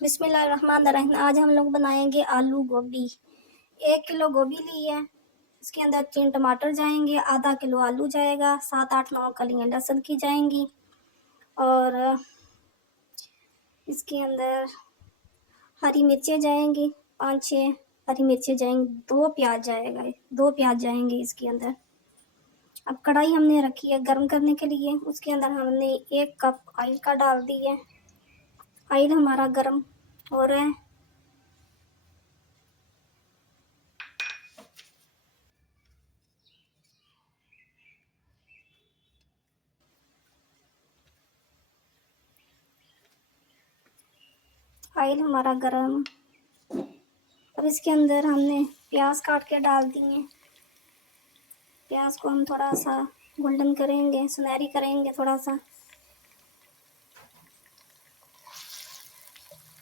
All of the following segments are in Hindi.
बिस्मिल्लाहिर्रहमानिर्रहीम। आज हम लोग बनाएंगे आलू गोभी। 1 किलो गोभी ली है। इसके अंदर 3 टमाटर जाएंगे, आधा किलो आलू जाएगा, 7-8-9 कलियां लहसुन की जाएंगी और इसके अंदर हरी मिर्चें जाएंगी, 5-6 हरी मिर्चें जाएंगी, 2 प्याज जाएगा, 2 प्याज जाएंगे इसके अंदर। अब कढ़ाई हमने रखी है गर्म करने के लिए। उसके अंदर हमने 1 कप ऑयल का डाल दी है। ऑयल हमारा गर्म हो रहा है। ऑयल हमारा गर्म। अब इसके अंदर हमने प्याज काट के डाल दिए। प्याज को हम थोड़ा सा गोल्डन करेंगे, सुनहरी करेंगे थोड़ा सा।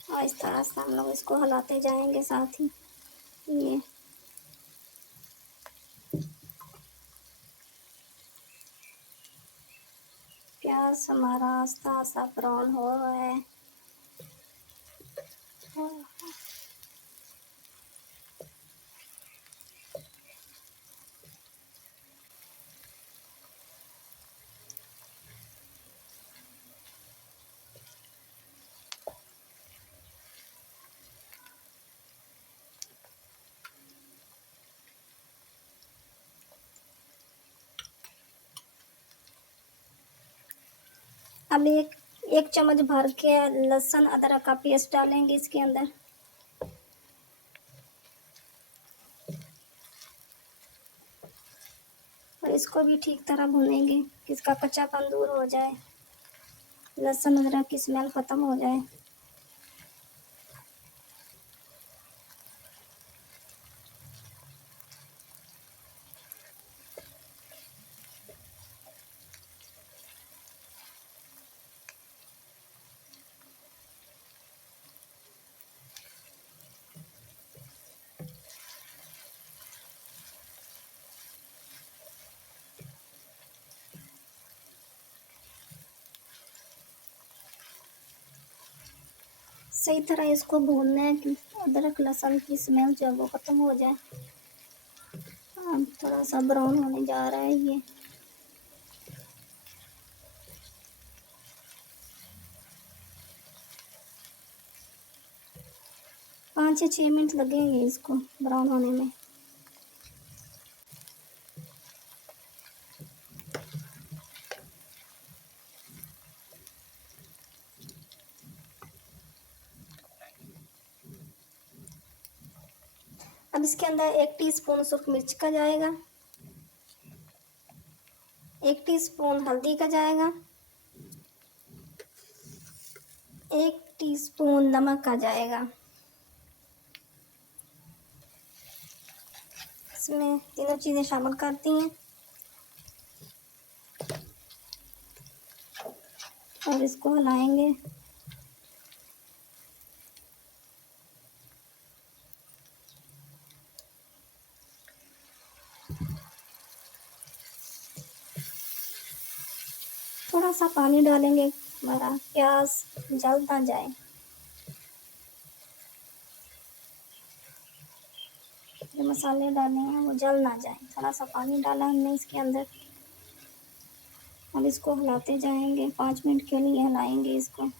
आहिस्ता आहिस्ता हम लोग इसको हिलाते जाएंगे साथ ही। ये प्याज हमारा आहिस्ता आहिस्ता ब्राउन हो रहा है। अब एक चम्मच भर के लहसुन अदरक का पेस्ट डालेंगे इसके अंदर। और इसको भी ठीक तरह भूनेंगे कि इसका कच्चापन दूर हो जाए, लहसुन अदरक की स्मेल ख़त्म हो जाए। सही तरह इसको भूनना है कि अदरक लहसुन की स्मेल जो है वो ख़त्म हो जाए। अब थोड़ा सा ब्राउन होने जा रहा है ये। 5 से 6 मिनट लगेंगे इसको ब्राउन होने में। अब इसके अंदर 1 टीस्पून सूख मिर्च का जाएगा, 1 टीस्पून हल्दी का जाएगा, 1 टीस्पून नमक का जाएगा। इसमें तीनों चीज़ें शामिल करती हैं और इसको हिलाएंगे। थोड़ा सा पानी डालेंगे, हमारा प्याज जल ना जाए। जो मसाले डाले हैं वो जल ना जाए, थोड़ा सा पानी डाला हमने इसके अंदर। अब इसको हिलाते जाएंगे, 5 मिनट के लिए हिलाएंगे इसको।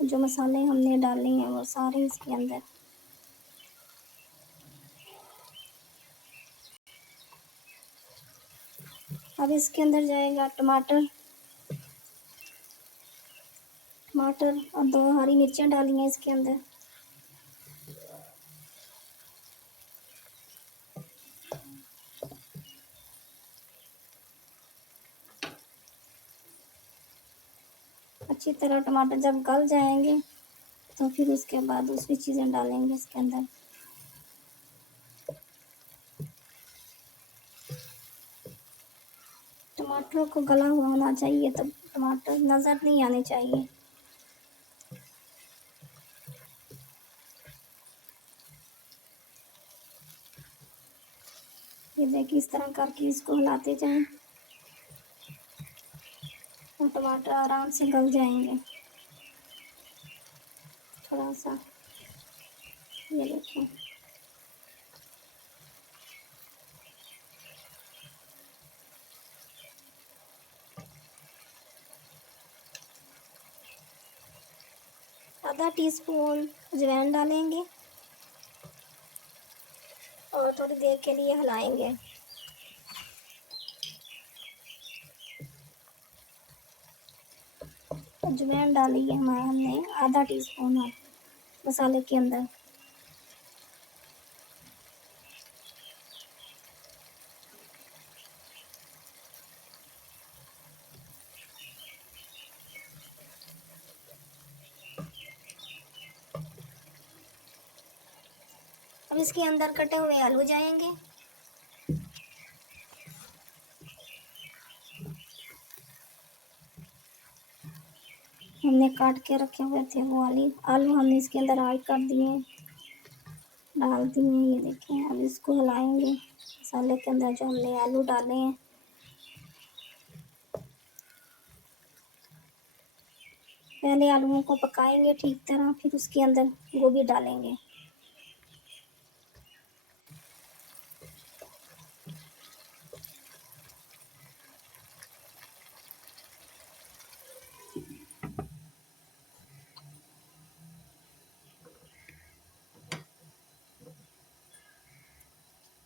जो मसाले हमने डाले हैं वो सारे इसके अंदर। अब इसके अंदर जाएगा टमाटर और 2 हरी मिर्चियाँ डाली हैं इसके अंदर। अच्छी तरह टमाटर जब गल जाएंगे तो फिर उसके बाद दूसरी चीज़ें डालेंगे इसके अंदर। टमाटर को गला हुआ होना चाहिए, तब टमाटर नज़र नहीं आने चाहिए। ये देखिए, इस तरह करके इसको हिलाते जाएं और टमाटर आराम से गल जाएंगे। थोड़ा सा, ये देखिए। आधा टीस्पून अजवाइन डालेंगे और थोड़ी देर के लिए हिलाएंगे। अजवाइन डाली है हमने आधा टीस्पून मसाले के अंदर। अब इसके अंदर कटे हुए आलू जाएंगे। हमने काट के रखे हुए थे वो आलू हमने इसके अंदर ऐड कर दिए, डाल दिए। ये देखें, अब इसको हिलाएंगे मसाले के अंदर जो हमने आलू डाले हैं। पहले आलूओं को पकाएंगे ठीक तरह, फिर उसके अंदर गोभी डालेंगे।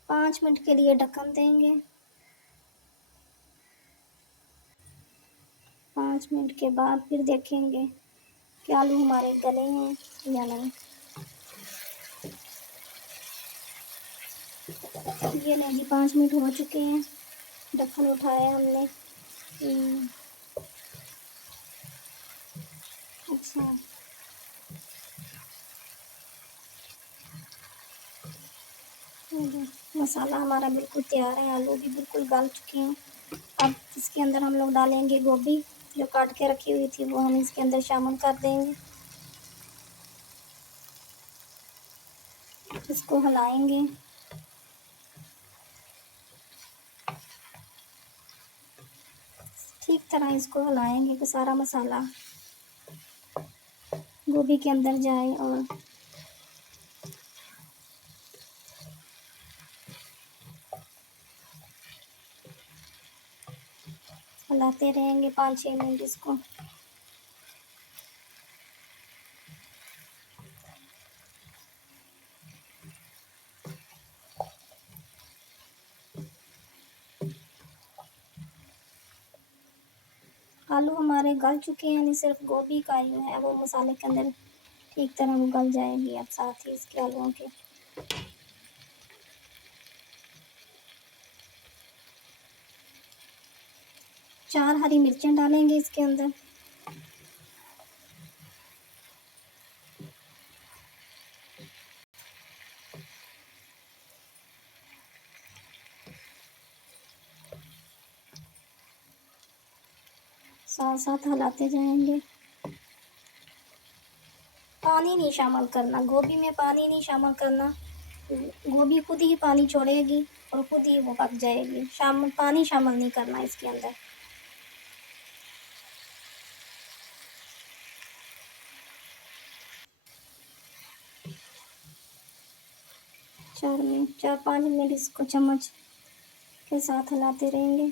पाँच मिनट के लिए ढक्कन देंगे। 5 मिनट के बाद फिर देखेंगे कि आलू हमारे गले हैं या नहीं। ये नहीं जी, 5 मिनट हो चुके हैं। ढक्कन उठाया हमने। अच्छा, मसाला हमारा बिल्कुल तैयार है, आलू भी बिल्कुल गल चुके हैं। अब इसके अंदर हम लोग डालेंगे गोभी जो काट के रखी हुई थी, वो हम इसके अंदर शामिल कर देंगे। इसको हिलाएंगे। ठीक तरह इसको हिलाएंगे कि सारा मसाला गोभी के अंदर जाए और हिलाते रहेंगे 5-6 मिनट इसको। आलू हमारे गल चुके हैं, यानी सिर्फ गोभी का जो है वो मसाले के अंदर ठीक तरह वो गल जाएगी। अब साथ ही इसके आलूओं के 4 हरी मिर्चें डालेंगे इसके अंदर। साथ साथ हिलाते जाएंगे। पानी नहीं शामिल करना, गोभी में पानी नहीं शामिल करना। गोभी खुद ही पानी छोड़ेगी और खुद ही वो पक जाएगी। पानी शामिल नहीं करना इसके अंदर। 4-5 मिनट इसको चम्मच के साथ हिलाते रहेंगे।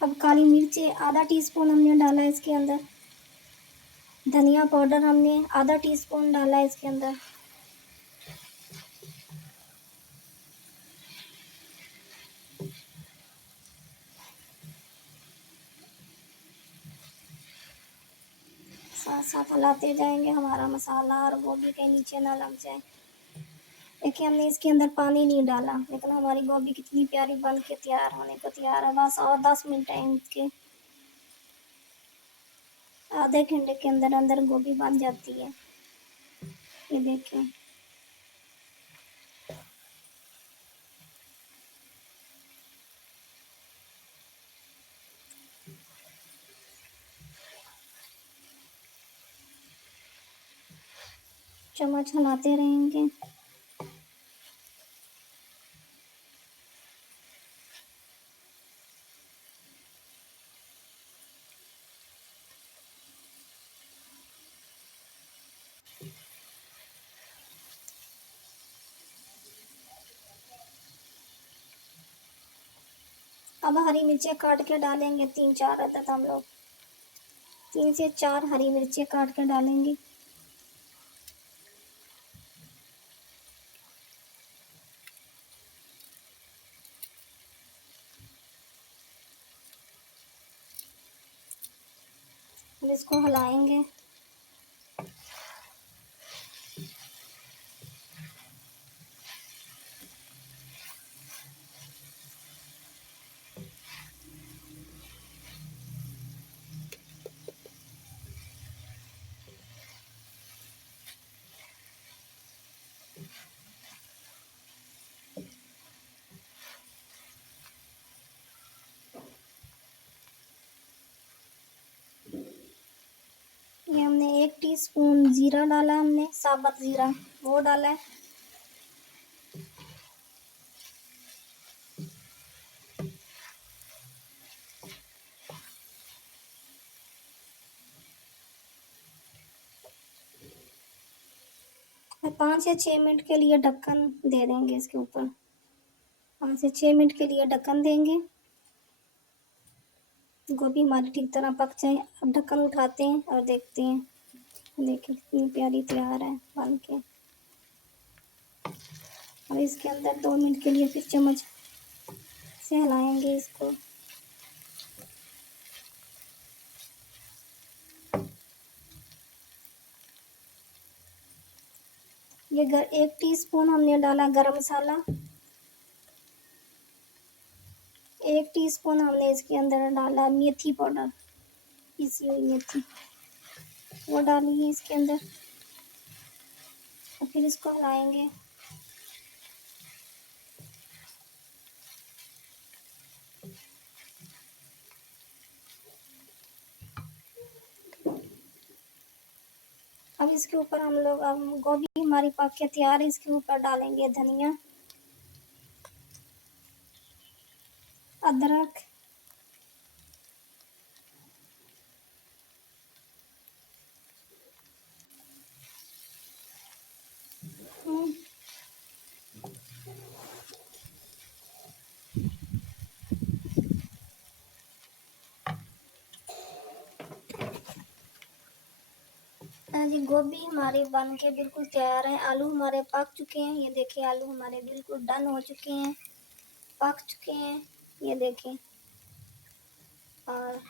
अब काली मिर्ची आधा टीस्पून हमने डाला है इसके अंदर। धनिया पाउडर हमने आधा टीस्पून डाला है इसके अंदर। साथ साथ हिलाते जाएंगे हमारा मसाला और गोभी के नीचे ना लग जाए। देखिए, हमने इसके अंदर पानी नहीं डाला, लेकिन हमारी गोभी कितनी प्यारी बन के तैयार होने को तैयार है। बस और 10 मिनट है इसके। आधे घंटे के अंदर अंदर गोभी बन जाती है। ये देखिए, चम्मच हिलाते रहेंगे। अब हरी मिर्चें काट के डालेंगे, 3-4 अदद हम लोग 3 से 4 हरी मिर्चें काट के डालेंगे। अब इसको हिलाएंगे। ये हमने 1 टीस्पून जीरा डाला, हमने साबुत जीरा वो डाला है। और 5 से 6 मिनट के लिए ढक्कन दे देंगे इसके ऊपर। 5 से 6 मिनट के लिए ढक्कन देंगे। गोभी हमारी ठीक तरह पक जाए। अब ढक्कन उठाते हैं और देखते हैं। देखिए कितनी प्यारी तैयार है बन के। और इसके अंदर 2 मिनट के लिए फिर चम्मच से हिलाएंगे इसको। ये 1 टीस्पून हमने डाला गरम मसाला। 1 टीस्पून हमने इसके अंदर डाला मेथी पाउडर, पिसी हुई मेथी वो डाली है इसके अंदर। और फिर इसको हिलाएंगे। अब इसके ऊपर हम लोग, अब गोभी हमारी पक के तैयार है, इसके ऊपर डालेंगे धनिया, अदरक, हम्म, हाँ जी, गोभी हमारी बन के बिल्कुल तैयार है। आलू हमारे पक चुके हैं। ये देखिए आलू हमारे बिल्कुल डन हो चुके हैं, पक चुके हैं, ये देखें। और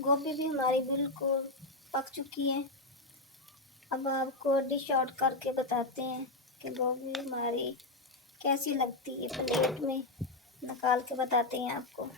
गोभी भी हमारी बिल्कुल पक चुकी है। अब आपको डिश आउट करके बताते हैं कि गोभी हमारी कैसी लगती है। प्लेट में निकाल के बताते हैं आपको।